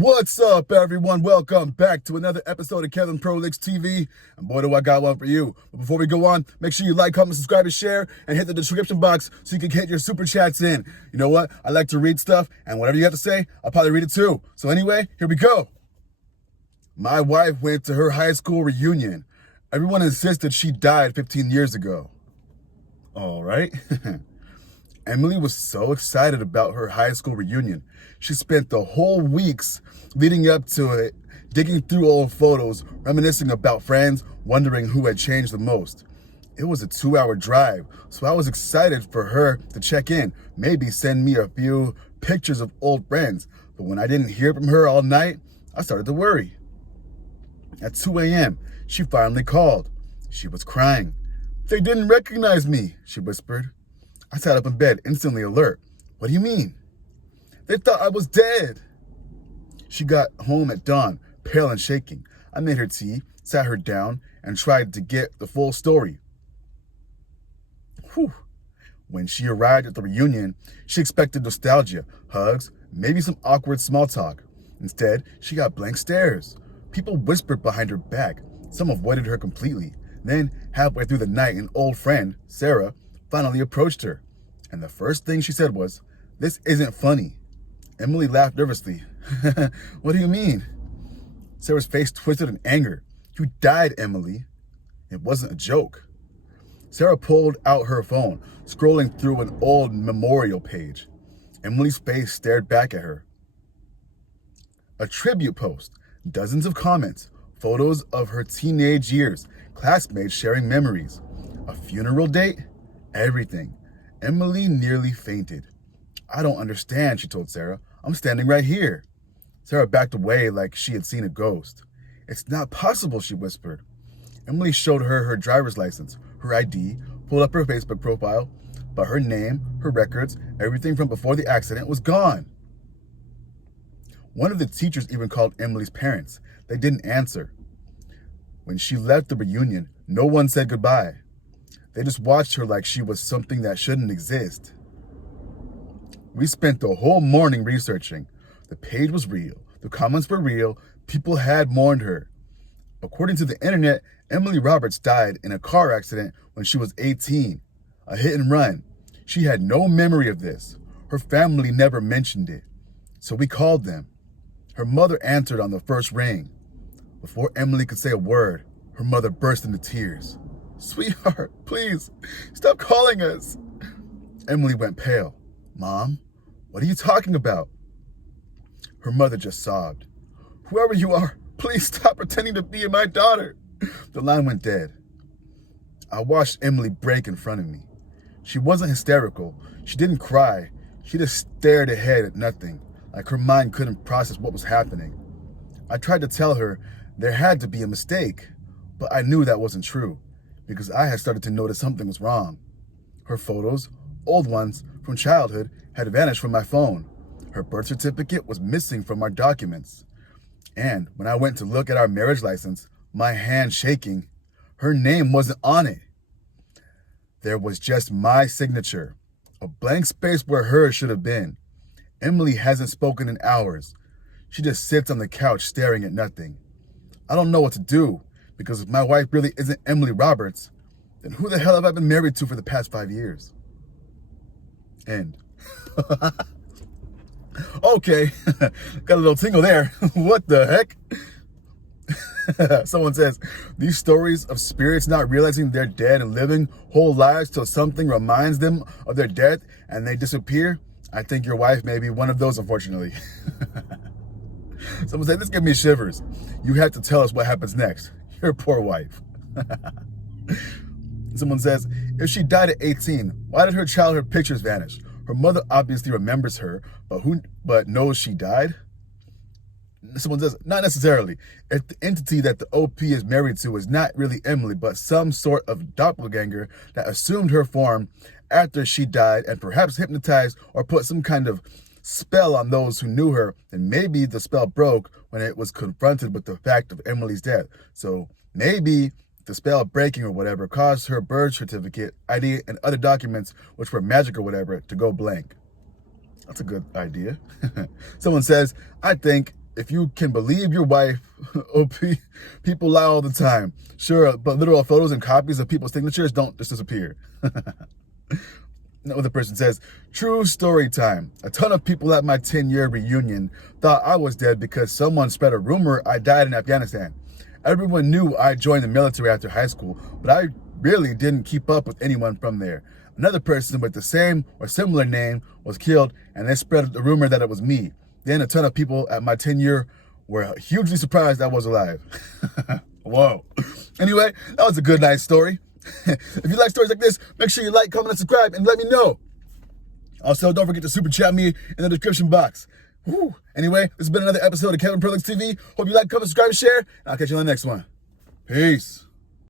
What's up, everyone? Welcome back to another episode of Kevin Prolix TV. And boy, do I got one for you. But before we go on, make sure you like, comment, subscribe, and share, and hit the description box so you can get your super chats in. You know what? I like to read stuff, and whatever you have to say, I'll probably read it too. So anyway, here we go. My wife went to her high school reunion. Everyone insisted she died 15 years ago. All right. Emily was so excited about her high school reunion. She spent the whole weeks leading up to it, digging through old photos, reminiscing about friends, wondering who had changed the most. It was a 2-hour drive, so I was excited for her to check in, maybe send me a few pictures of old friends. But when I didn't hear from her all night, I started to worry. At 2 a.m., she finally called. She was crying. "They didn't recognize me," she whispered. I sat up in bed, instantly alert. "What do you mean?" "They thought I was dead." She got home at dawn, pale and shaking. I made her tea, sat her down, and tried to get the full story. Whew. When she arrived at the reunion, she expected nostalgia, hugs, maybe some awkward small talk. Instead, she got blank stares. People whispered behind her back. Some avoided her completely. Then, halfway through the night, an old friend, Sarah, finally approached her. And the first thing she said was, "This isn't funny." Emily laughed nervously. "What do you mean?" Sarah's face twisted in anger. "You died, Emily." It wasn't a joke. Sarah pulled out her phone, scrolling through an old memorial page. Emily's face stared back at her. A tribute post, dozens of comments, photos of her teenage years, classmates sharing memories. A funeral date? Everything. Emily nearly fainted. "I don't understand," she told Sarah. "I'm standing right here." Sarah backed away like she had seen a ghost. "It's not possible," she whispered. Emily showed her her driver's license, her ID, pulled up her Facebook profile, but her name, her records, everything from before the accident was gone. One of the teachers even called Emily's parents. They didn't answer. When she left the reunion, no one said goodbye. They just watched her like she was something that shouldn't exist. We spent the whole morning researching. The page was real. The comments were real. People had mourned her. According to the internet, Emily Roberts died in a car accident when she was 18. A hit and run. She had no memory of this. Her family never mentioned it. So we called them. Her mother answered on the first ring. Before Emily could say a word, her mother burst into tears. "Sweetheart, please, stop calling us." Emily went pale. "Mom, what are you talking about?" Her mother just sobbed. "Whoever you are, please stop pretending to be my daughter." The line went dead. I watched Emily break in front of me. She wasn't hysterical. She didn't cry. She just stared ahead at nothing, like her mind couldn't process what was happening. I tried to tell her there had to be a mistake, but I knew that wasn't true, because I had started to notice something was wrong. Her photos, old ones from childhood, had vanished from my phone. Her birth certificate was missing from our documents. And when I went to look at our marriage license, my hand shaking, her name wasn't on it. There was just my signature, a blank space where hers should have been. Emily hasn't spoken in hours. She just sits on the couch staring at nothing. I don't know what to do, because if my wife really isn't Emily Roberts, then who the hell have I been married to for the past 5 years? End. Okay, got a little tingle there. What the heck? Someone says, "These stories of spirits not realizing they're dead and living whole lives till something reminds them of their death and they disappear. I think your wife may be one of those, unfortunately." Someone said, "This gives me shivers. You have to tell us what happens next. Your poor wife." Someone says, "If she died at 18, why did her childhood pictures vanish? Her mother obviously remembers her, but knows she died." Someone says, "Not necessarily. If the entity that the OP is married to is not really Emily, but some sort of doppelganger that assumed her form after she died and perhaps hypnotized or put some kind of spell on those who knew her, then maybe the spell broke when it was confronted with the fact of Emily's death. So maybe the spell breaking or whatever caused her birth certificate, ID, and other documents, which were magic or whatever, to go blank." That's a good idea. Someone says, "I think if you can believe your wife, people lie all the time. Sure, but literal photos and copies of people's signatures don't just disappear. Another person says, true story time. A ton of people at my 10-year reunion thought I was dead because someone spread a rumor I died in Afghanistan. Everyone knew I joined the military after high school, but I really didn't keep up with anyone from there. Another person with the same or similar name was killed, and they spread the rumor that it was me. Then a ton of people at my 10-year were hugely surprised I was alive. Whoa. Anyway, that was a good, nice story. If you like stories like this, make sure you like, comment, and subscribe, and let me know. Also, don't forget to super chat me in the description box. Woo. Anyway, this has been another episode of Kevin Perlix TV. Hope you like, comment, subscribe, and share, and I'll catch you on the next one. Peace.